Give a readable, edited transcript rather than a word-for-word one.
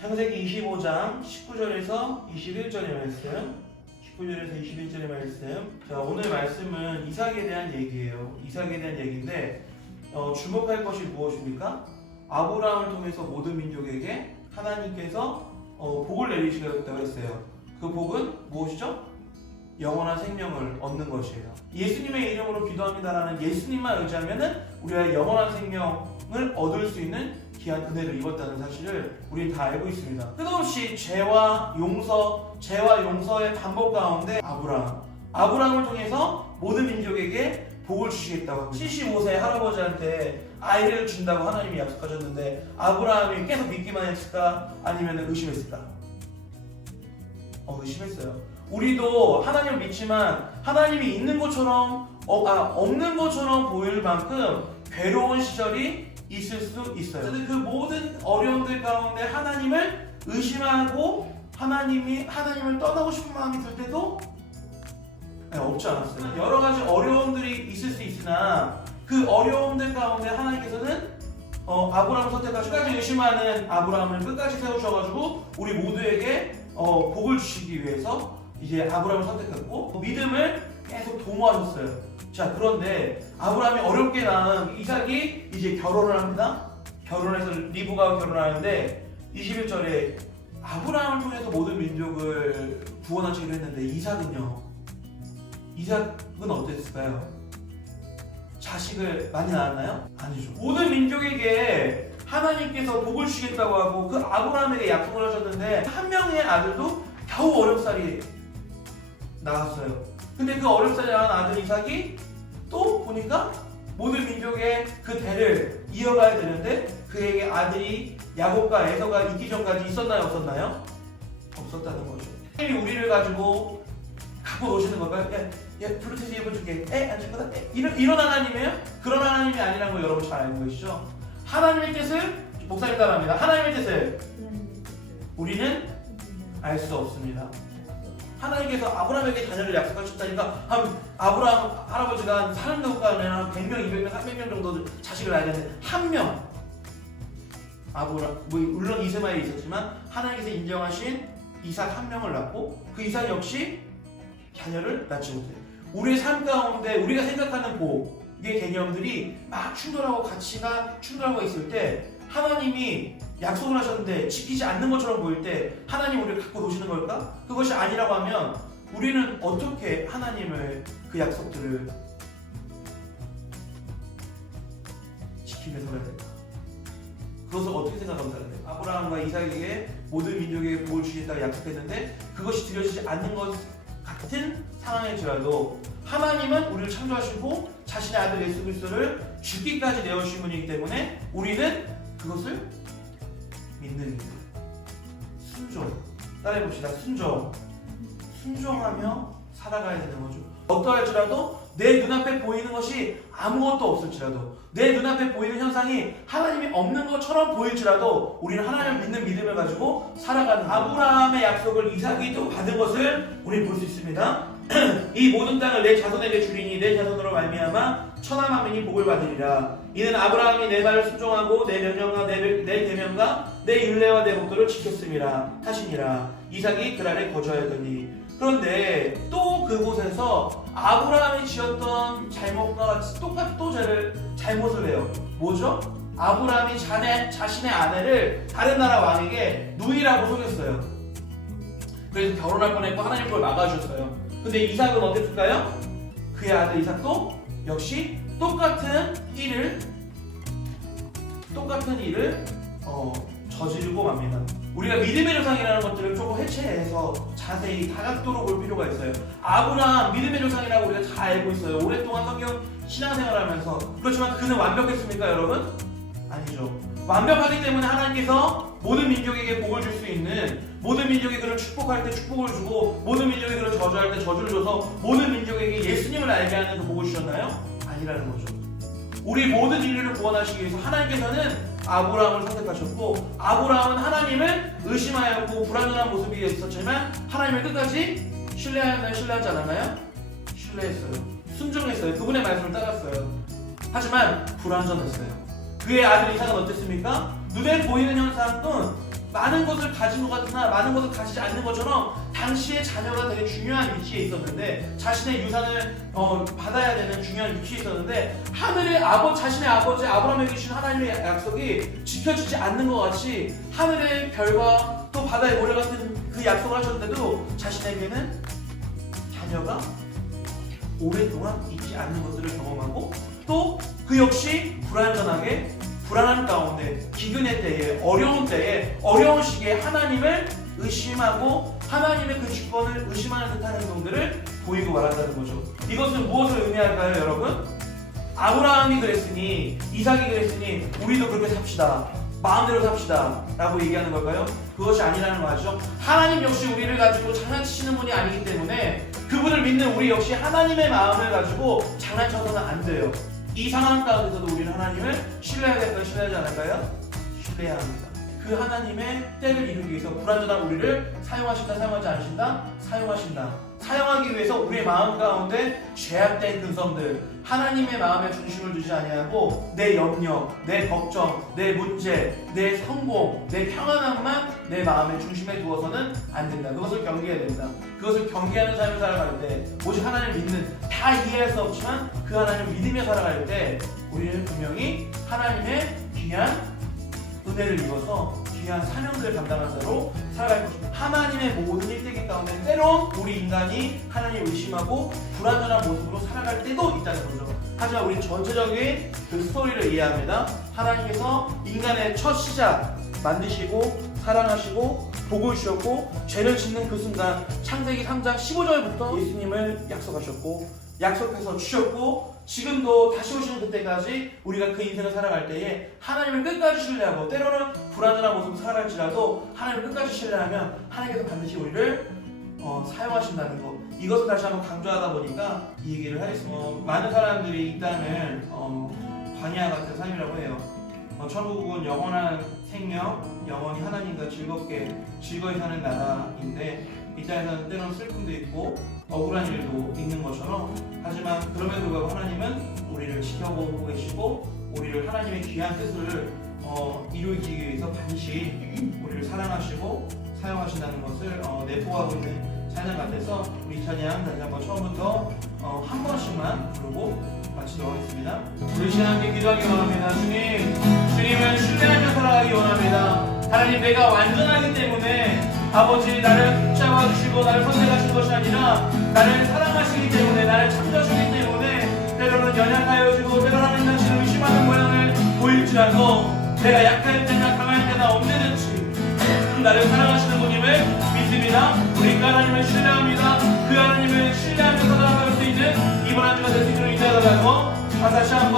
창세기 25장 19절에서 21절의 말씀, 19절에서 21절의 말씀. 자, 오늘 말씀은 이삭에 대한 얘기예요. 이삭에 대한 얘기인데 주목할 것이 무엇입니까? 아브라함을 통해서 모든 민족에게 하나님께서 복을 내리시겠다고 했어요. 그 복은 무엇이죠? 영원한 생명을 얻는 것이에요. 예수님의 이름으로 기도합니다라는 예수님만 의지하면은 우리가 영원한 생명을 얻을 수 있는 귀한 은혜를 입었다는 사실을 우리는 다 알고 있습니다. 끝없이 죄와 용서의 반복 가운데 아브라함을 통해서 모든 민족에게 복을 주시겠다고 합니다. 75세 할아버지한테 아이를 준다고 하나님이 약속하셨는데 아브라함이 계속 믿기만 했을까? 아니면 의심했을까? 의심했어요. 우리도 하나님을 믿지만 하나님이 있는 것처럼 없는 것처럼 보일 만큼 괴로운 시절이 있을 수도 있어요. 그 모든 어려움들 가운데 하나님을 의심하고 하나님을 떠나고 싶은 마음이 들 때도 없지 않았어요. 여러 가지 어려움들이 있을 수 있으나 그 어려움들 가운데 하나님께서는 아브라함을 선택하시고 끝까지 의심하는 아브라함을 끝까지 세우셔가지고 우리 모두에게 복을 주시기 위해서 이제 아브라함을 선택했고 믿음을 계속 도모하셨어요. 자, 그런데 아브라함이 어렵게 낳은 이삭이 이제 결혼을 합니다. 결혼해서 리브가와 결혼하는데 21절에 아브라함을 통해서 모든 민족을 구원하시기로 했는데 이삭은 어땠을까요? 자식을 많이 낳았나요? 아니죠. 모든 민족에게 하나님께서 복을 주시겠다고 하고 그 아브라함에게 약속을 하셨는데 한 명의 아들도 겨우 어렵사리 낳았어요. 근데 그 어렵사리 낳은 아들 이삭이 또 보니까 모든 민족의 그 대를 이어가야 되는데 그에게 아들이 야곱과 에서가 있기 전까지 있었나요? 없었나요? 없었다는 거죠. 하나님이 우리를 가지고 갖고 노시는 걸까요? 블루투스 입어줄게. 안 줄 거다. 이런 하나님이에요? 그런 하나님이 아니라는 거 여러분 잘 알고 계시죠? 하나님의 뜻을 목사님 따라합니다. 하나님의 뜻을 우리는 알 수 없습니다. 하나님께서 아브라함에게 자녀를 약속하셨다니까 아브라함 할아버지가 사는 것과 아니라 100명, 200명, 300명 정도 자식을 낳아야 되는데 한 명 물론 이스마엘이 있었지만 하나님께서 인정하신 이삭 한 명을 낳고 그 이삭 역시 자녀를 낳지 못해요. 우리의 삶 가운데 우리가 생각하는 복의 개념들이 막 충돌하고 가치가 충돌하고 있을 때 하나님이 약속을 하셨는데 지키지 않는 것처럼 보일 때 하나님 우리를 갖고 노시는 걸까? 그것이 아니라고 하면 우리는 어떻게 하나님을 그 약속들을 지키며 살아야 될까? 그것을 어떻게 생각하면 살아야 될까? 아브라함과 이삭에게 모든 민족에게 복을 주시겠다고 약속했는데 그것이 드려지지 않는 것 같은 상황일지라도 하나님은 우리를 창조하시고 자신의 아들 예수 그리스도를 죽기까지 내어주신 분이기 때문에 우리는 그것을 믿는 일. 순종. 따라해봅시다. 순종하며 살아가야 되는 거죠. 어떠할지라도 내 눈앞에 보이는 것이 아무것도 없을지라도 내 눈앞에 보이는 현상이 하나님이 없는 것처럼 보일지라도 우리는 하나님을 믿는 믿음을 가지고 살아가는 거예요. 아브라함의 약속을 이삭이 또 받은 것을 우리는 볼 수 있습니다. 이 모든 땅을 내 자손에게 주리니 내 자손으로 말미암아 천하 만민이 복을 받으리라. 이는 아브라함이 내 말을 순종하고 내 명령과 내 계명과 내 율례와 내 법도를 지켰음이라 하시니라. 이삭이 그 아래 거주하였더니. 그런데 또 그곳에서 아브라함이 지었던 잘못과 똑같이 또 잘못을 해요. 뭐죠? 아브라함이 자신의 아내를 다른 나라 왕에게 누이라고 속였어요. 그래서 결혼할 뻔했고 하나님 그걸 막아주셨어요. 근데 이삭은 어땠을까요? 그의 아들 이삭도 역시 똑같은 일을 저지르고 맙니다. 우리가 믿음의 조상이라는 것들을 조금 해체해서 자세히 다각도로 볼 필요가 있어요. 아브라함 믿음의 조상이라고 우리가 잘 알고 있어요. 오랫동안 성경 신앙생활하면서. 그렇지만 그는 완벽했습니까, 여러분? 아니죠. 완벽하기 때문에 하나님께서 모든 민족에게 복을 줄 수 있는, 모든 민족이 그를 축복할 때 축복을 주고 모든 민족이 그를 저주할 때 저주를 줘서 모든 민족에게 예수님을 알게 하는 그 복을 주셨나요? 아니라는 거죠. 우리 모든 인류를 구원하시기 위해서 하나님께서는 아브라함을 선택하셨고 아브라함은 하나님을 의심하였고 불완전한 모습이 있었지만 하나님을 끝까지 신뢰하였나요? 신뢰하지 않았나요? 신뢰했어요. 순종했어요. 그분의 말씀을 따랐어요. 하지만 불완전했어요. 그의 아들 이삭은 어땠습니까? 눈에 보이는 현상은 많은 것을 가진 것 같으나 많은 것을 가지지 않는 것처럼 당시의 자녀가 되게 중요한 위치에 있었는데 자신의 유산을 받아야 되는 중요한 위치에 있었는데 하늘의 자신의 아버지 아브라함에게 주신 하나님의 약속이 지켜지지 않는 것 같이 하늘의 별과 또 바다의 모래 같은 그 약속을 하셨는데도 자신에게는 자녀가 오랫동안 있지 않는 것들을 경험하고 또 그 역시 불안한 가운데 기근의 때에 어려운 때에 어려운 시기에 하나님을 의심하고 하나님의 그 주권을 의심하는 듯한 행동들을 보이고 말한다는 거죠. 이것은 무엇을 의미할까요, 여러분? 아브라함이 그랬으니 이삭이 그랬으니 우리도 그렇게 삽시다. 마음대로 삽시다 라고 얘기하는 걸까요? 그것이 아니라는 거죠. 하나님 역시 우리를 가지고 장난치시는 분이 아니기 때문에 그분을 믿는 우리 역시 하나님의 마음을 가지고 장난쳐서는 안 돼요. 이 상황 가운데서도 우리는 하나님을 신뢰해야 될까요? 신뢰하지 않을까요? 신뢰해야 합니다. 그 하나님의 때를 이루기 위해서 불완전한 우리를 사용하신다, 사용하지 않으신다? 사용하신다. 사용하기 위해서 우리의 마음 가운데 죄악된 근성들, 하나님의 마음에 중심을 두지 아니하고 내 염려, 내 걱정, 내 문제, 내 성공, 내 평안함만 내 마음의 중심에 두어서는 안 된다. 그것을 경계해야 된다. 그것을 경계하는 삶을 살아갈 때 오직 하나님을 믿는, 다 이해할 수 없지만 그 하나님을 믿으며 살아갈 때 우리는 분명히 하나님의 귀한 은혜를 입어서 귀한 사명들을 감당한 자로 살아갈 것입니다. 하나님의 모든 일대기 가운데 때론 우리 인간이 하나님을 의심하고 불완전한 모습으로 살아갈 때도 있다는 거죠. 하지만 우리 전체적인 그 스토리를 이해합니다. 하나님께서 인간의 첫 시작 만드시고 사랑하시고 복을 주셨고 죄를 짓는 그 순간 창세기 3장 15절부터 예수님을 약속하셨고 약속해서 주셨고 지금도 다시 오시는 그때까지 우리가 그 인생을 살아갈 때에 하나님을 끝까지 신뢰하고 때로는 불완전한 모습으로 살아갈지라도 하나님을 끝까지 신뢰하면 하나님께서 반드시 우리를 사용하신다는 것, 이것을 다시 한번 강조하다 보니까 이 얘기를 하겠습니다. 많은 사람들이 이 땅을 광야 같은 삶이라고 해요. 천국은 영원한 생명, 영원히 하나님과 즐거이 사는 나라인데 이 땅에서는 때로는 슬픔도 있고 억울한 일도 있는 것처럼, 하지만 그럼에도 불구하고 하나님은 우리를 지켜보고 계시고 우리를 하나님의 귀한 뜻을 이루기 위해서 반드시 우리를 사랑하시고 사용하신다는 것을 내포하고 있는 찬양 같아서 우리 이 찬양 다시 한번 처음부터 한 번씩만 부르고 마치도록 하겠습니다. 우리 신앙께 기도하기 원합니다. 주님을 신뢰하며 살아가기 원합니다. 하나님, 내가 완전하기 때문에 아버지 나를 붙잡아 주시고 나를 선택하신 것이 아니라 나를 사랑하시기 때문에, 나를 찾아주시기 때문에 때로는 연약하여지고 때로는 하나님 당신을 의심하는 모양을 보일지라도 내가 약할 때나 강할 때나 언제든지 나를 사랑하시는 분임을 믿습니다. 우리 그 하나님을 신뢰합니다. 그 하나님을 신뢰하며 살아갈 수 있는 이번 한 주가 될 수 있도록 인도하달라고 다시 한번